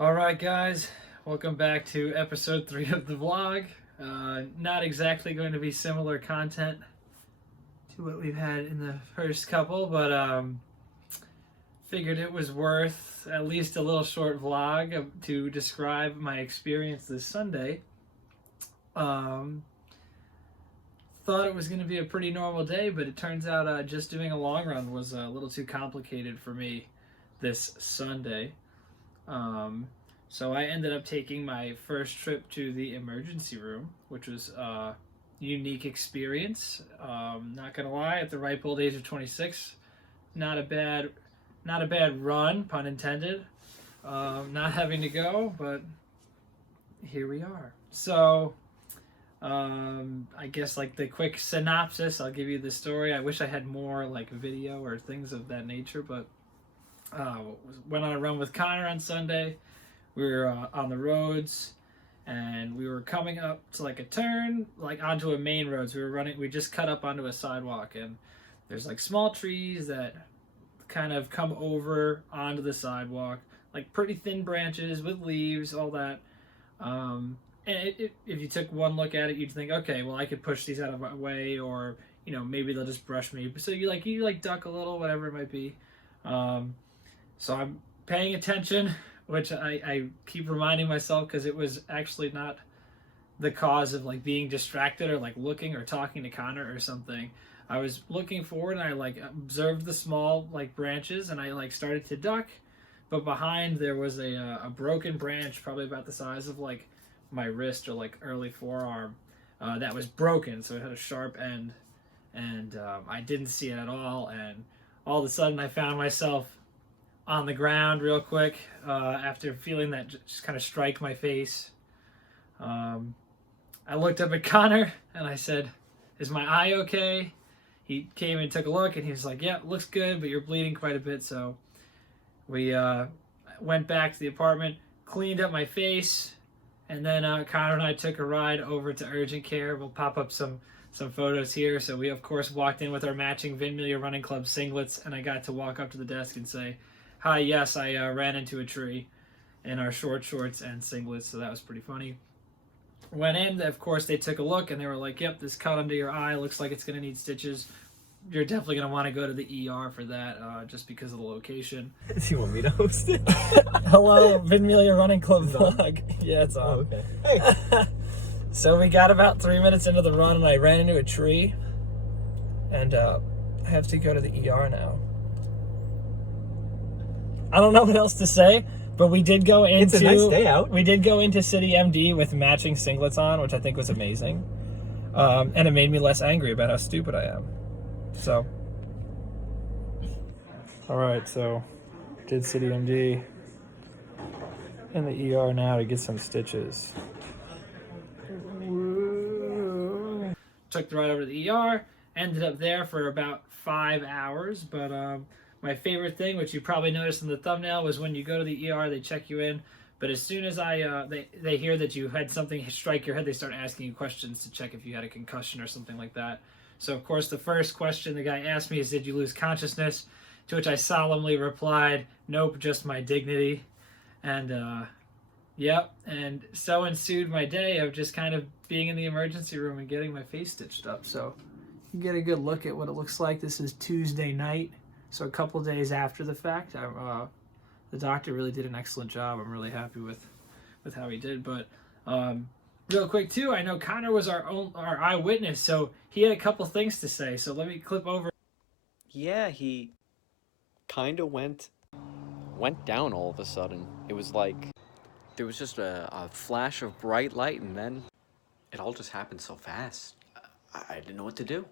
All right, guys, welcome back to episode 3 of the vlog. Not exactly going to be similar content to what we've had in the first couple, but figured it was worth at least a little short vlog to describe my experience this Sunday. Thought it was going to be a pretty normal day, but it turns out just doing a long run was a little too complicated for me this Sunday. So I ended up taking my first trip to the emergency room, which was a unique experience. Not gonna lie, at the ripe old age of 26, not a bad run, pun intended. Not having to go, but here we are. So I guess like the quick synopsis, I'll give you the story. I wish I had more like video or things of that nature, but went on a run with Connor on Sunday. We were on the roads, and we were coming up to like a turn, like onto a main road. So we just cut up onto a sidewalk, and there's like small trees that kind of come over onto the sidewalk, like pretty thin branches with leaves, all that. And if you took one look at it, you'd think, okay, well, I could push these out of my way, or maybe they'll just brush me. So you duck a little, whatever it might be. So I'm paying attention, which I keep reminding myself because it was actually not the cause of like being distracted or like looking or talking to Connor or something. I was looking forward and I like observed the small like branches and I like started to duck, but behind there was a broken branch, probably about the size of like my wrist or like early forearm, that was broken. So it had a sharp end, and I didn't see it at all. And all of a sudden I found myself on the ground real quick after feeling that just kind of strike my face. I looked up at Connor and I said, "Is my eye okay?" He came and took a look and he was like, "Yeah, looks good, but you're bleeding quite a bit." So we went back to the apartment, cleaned up my face, and then Connor and I took a ride over to urgent care. We'll pop up some photos here. So we of course walked in with our matching VMRC Running Club singlets, and I got to walk up to the desk and say, "Hi, yes, I ran into a tree," in our short shorts and singlets, so that was pretty funny. Went in, of course, they took a look, and they were like, "Yep, this cut under your eye looks like it's going to need stitches. You're definitely going to want to go to the ER for that, just because of the location." Do you want me to host it? Hello, VMRC Running Club vlog. Yeah, it's on. Oh, okay. Hey. So we got about 3 minutes into the run, and I ran into a tree, and I have to go to the ER now. I don't know what else to say, but we did go into... It's a nice day out. We did go into City MD with matching singlets on, which I think was amazing. And it made me less angry about how stupid I am. So. Alright, so did City MD in the ER now to get some stitches. Took the ride over to the ER, ended up there for about 5 hours, but my favorite thing, which you probably noticed in the thumbnail, was when you go to the ER, they check you in, but as soon as they hear that you had something strike your head, they start asking you questions to check if you had a concussion or something like that. So of course the first question the guy asked me is, "Did you lose consciousness?" To which I solemnly replied, "Nope, just my dignity." And yep, and so ensued my day of just kind of being in the emergency room and getting my face stitched up. So you get a good look at what it looks like. This is Tuesday night, so a couple days after the fact. The doctor really did an excellent job. I'm really happy with how he did. But real quick too, I know Connor was our eyewitness, so he had a couple things to say. So let me clip over. Yeah, he kind of went down all of a sudden. It was like there was just a flash of bright light, and then it all just happened so fast. I didn't know what to do.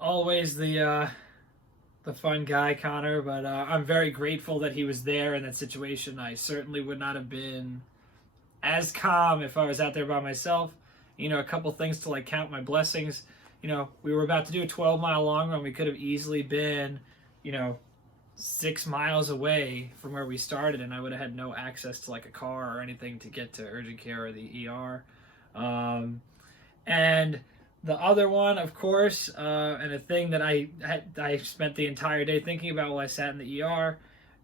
Always the fun guy, Connor, but I'm very grateful that he was there in that situation. I certainly would not have been as calm if I was out there by myself. A couple things to like count my blessings. We were about to do a 12-mile long run. We could have easily been, 6 miles away from where we started, and I would have had no access to like a car or anything to get to urgent care or the ER. And the other one, of course, and a thing that I spent the entire day thinking about while I sat in the ER,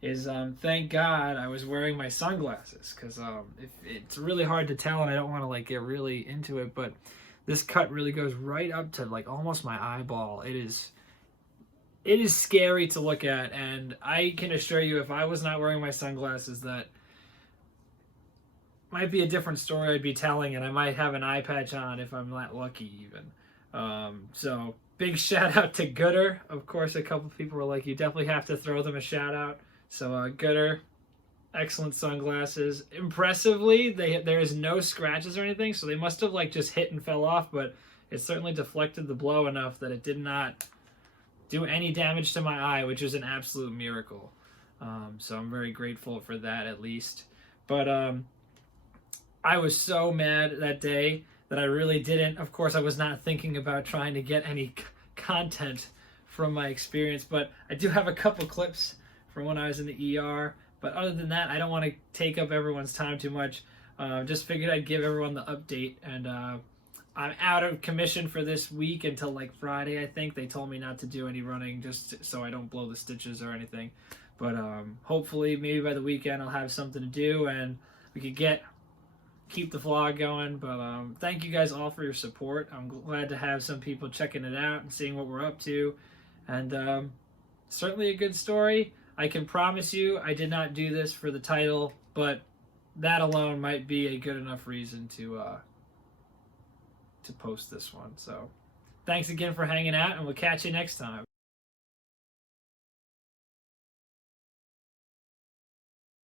is thank God I was wearing my sunglasses, because if it's really hard to tell and I don't want to like get really into it, but this cut really goes right up to like almost my eyeball. It is scary to look at, and I can assure you, if I was not wearing my sunglasses, that might be a different story I'd be telling, and I might have an eye patch on if I'm not lucky even. So big shout out to Gooder. Of course, a couple people were like, you definitely have to throw them a shout out. So Gooder, excellent sunglasses. Impressively, there is no scratches or anything, so they must have like just hit and fell off, but it certainly deflected the blow enough that it did not do any damage to my eye, which is an absolute miracle. So I'm very grateful for that, at least. But I was so mad that day that I really didn't. Of course, I was not thinking about trying to get any content from my experience, but I do have a couple clips from when I was in the ER. But other than that, I don't want to take up everyone's time too much. Just figured I'd give everyone the update, and I'm out of commission for this week until like Friday, I think. They told me not to do any running just so I don't blow the stitches or anything. But hopefully, maybe by the weekend, I'll have something to do and we could keep the vlog going. But thank you guys all for your support. I'm glad to have some people checking it out and seeing what we're up to. And certainly a good story. I can promise you I did not do this for the title, but that alone might be a good enough reason to post this one. So thanks again for hanging out, and we'll catch you next time.